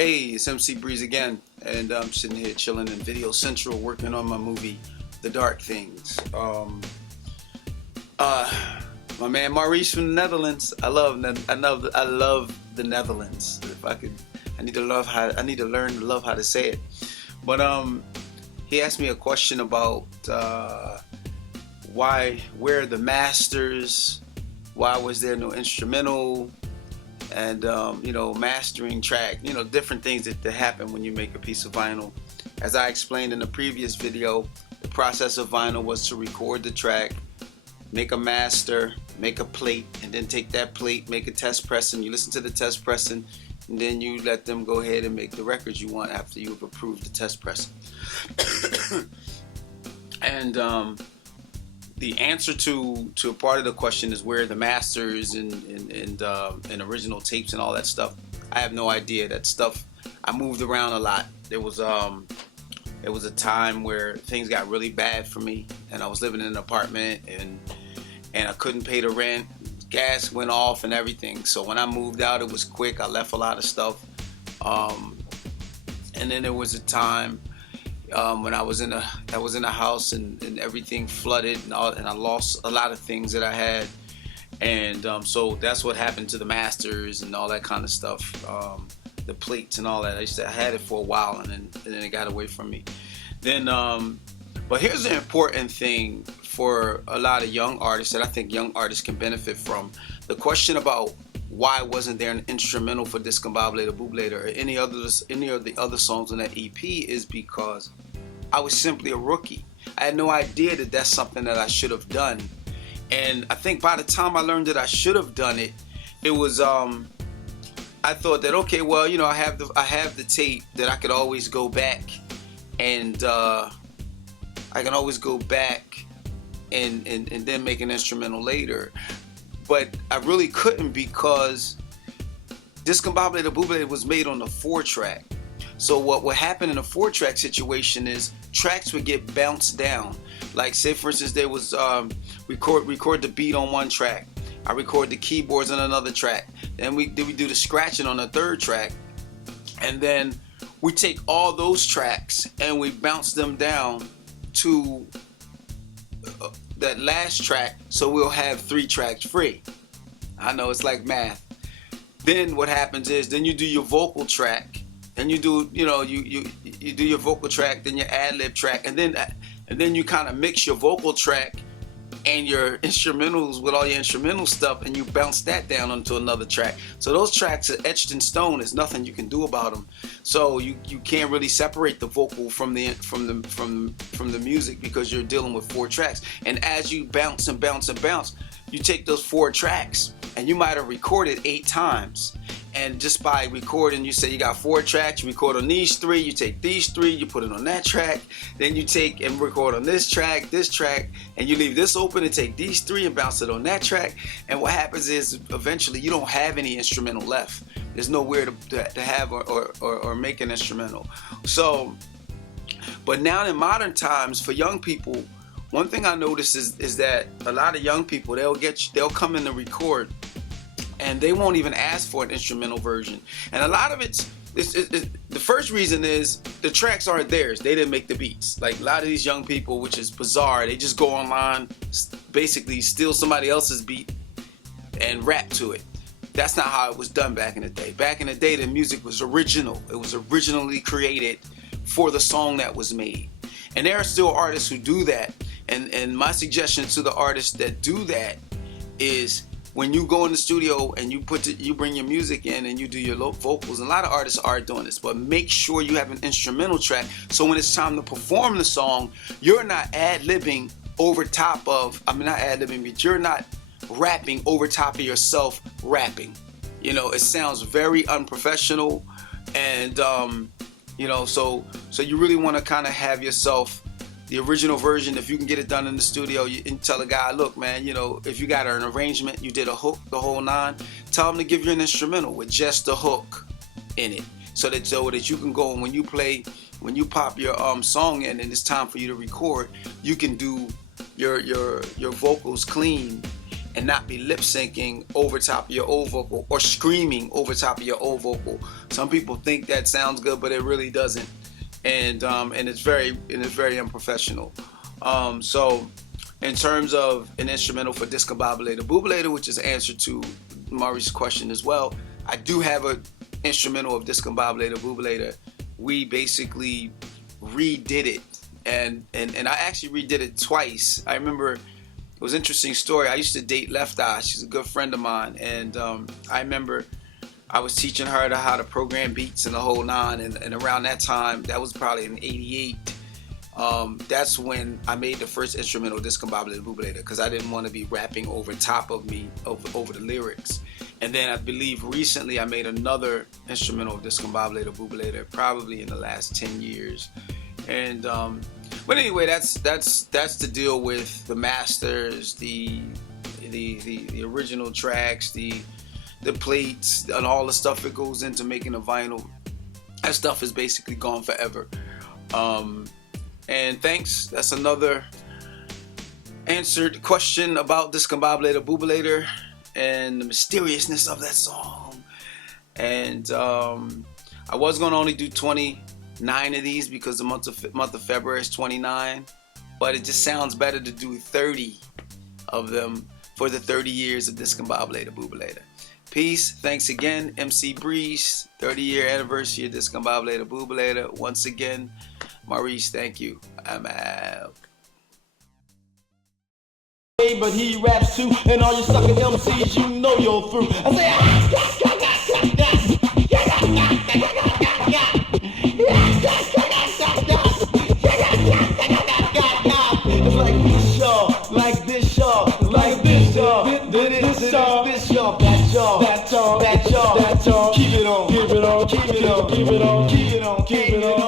Hey, it's MC Breeze again, and I'm sitting here chilling in Video Central working on my movie, The Dark Things. Uh, my man Maurice from the Netherlands. I love the Netherlands. If I could, I need to learn to love how to say it. But he asked me a question about where are the masters? Why was there no instrumental? And mastering track, different things that happen when you make a piece of vinyl. As I explained in the previous video, the process of vinyl was to record the track, make a master, make a plate, and then take that plate, make a test pressing. You listen to the test pressing, and then you let them go ahead and make the records you want after you've approved the test pressing. And the answer to a part of the question is where the masters and original tapes and all that stuff. I have no idea. That stuff, I moved around a lot. There was a time where things got really bad for me, and I was living in an apartment and I couldn't pay the rent. Gas went off and everything. So when I moved out, it was quick. I left a lot of stuff. And then there was a time when I was in a house and everything flooded and I lost a lot of things that I had, and so that's what happened to the masters and all that kind of stuff, the plates and all that. I had it for a while, and then it got away from me. Then, but here's the important thing for a lot of young artists that I think young artists can benefit from: the question about why wasn't there an instrumental for Discombobulatorbubalator or any of the other songs on that EP is because I was simply a rookie. I had no idea that that's something that I should have done. And I think by the time I learned that I should have done it, it was I thought that, okay, well, I have the tape that I could always go back and I can always go back and then make an instrumental later. But I really couldn't because Discombobulatorbubalator was made on a 4-track. So what would happen in a 4-track situation is tracks would get bounced down. Like, say for instance, there was record the beat on one track. I record the keyboards on another track. Then we do the scratching on the 3rd track. And then we take all those tracks and we bounce them down to that last track, so we'll have 3 tracks free. I know it's like math. Then what happens is, then you do your vocal track, and you do you do your vocal track, then your ad-lib track, and then you kind of mix your vocal track and your instrumentals with all your instrumental stuff, and you bounce that down onto another track. So those tracks are etched in stone. There's nothing you can do about them. So you can't really separate the vocal from the music because you're dealing with 4 tracks. And as you bounce and bounce and bounce, you take those 4 tracks and you might have recorded 8 times. And just by recording, you say you got 4 tracks, you record on these 3, you take these 3, you put it on that track, then you take and record on this track, and you leave this open and take these 3 and bounce it on that track. And what happens is eventually you don't have any instrumental left. There's nowhere to have or make an instrumental. So, but now in modern times, for young people, one thing I noticed is that a lot of young people, they'll come in to record, and they won't even ask for an instrumental version. And a lot of it's the first reason is the tracks aren't theirs. They didn't make the beats. Like a lot of these young people, which is bizarre, they just go online, basically steal somebody else's beat and rap to it. That's not how it was done back in the day. Back in the day, the music was original. It was originally created for the song that was made. And there are still artists who do that. And my suggestion to the artists that do that is, when you go in the studio and you bring your music in and you do your low vocals, and a lot of artists are doing this, but make sure you have an instrumental track, so when it's time to perform the song, you're not ad-libbing over top of, not ad-libbing, but you're not rapping over top of yourself rapping. It sounds very unprofessional, and so you really want to kind of have yourself the original version. If you can get it done in the studio, you tell a guy, look, man, if you got an arrangement, you did a hook, the whole 9, tell him to give you an instrumental with just the hook in it, so that you can go, and when you pop your song in and it's time for you to record, you can do your vocals clean, and not be lip syncing over top of your O vocal or screaming over top of your O vocal. Some people think that sounds good, but it really doesn't, and it's very unprofessional. So in terms of an instrumental for Discombobulator, which is an answer to Maurice's question as well, I do have an instrumental of Discombobulator. We basically redid it, and I actually redid it twice. I remember it was an interesting story. I used to date Left Eye. She's a good friend of mine, and I remember I was teaching her how to program beats and the whole nine, and around that time, that was probably in '88. That's when I made the first instrumental Discombobulator, because I didn't want to be rapping over top of me, over the lyrics. And then I believe recently I made another instrumental of Discombobulator, probably in the last 10 years. And but anyway, that's the deal with the masters, the original tracks, the plates, and all the stuff that goes into making a vinyl. That stuff is basically gone forever. And thanks. That's another answered question about Discombobulator and the mysteriousness of that song. And I was going to only do 29 of these because the month of February is 29, but it just sounds better to do 30 of them for the 30 years of Discombobulator. Peace. Thanks again, MC Breeze. 30-year anniversary of Discombobulator. Once again, Maurice, thank you. I'm out. But he raps too, and all you sucker MCs, you know you're through. I say, it's like this, y'all, like this, y'all, like this, y'all, this, y'all, this, y'all, that, y'all, that, y'all, that, y'all, that, y'all. Keep it on, keep it on, keep it on, keep it on, keep it on, keep it on.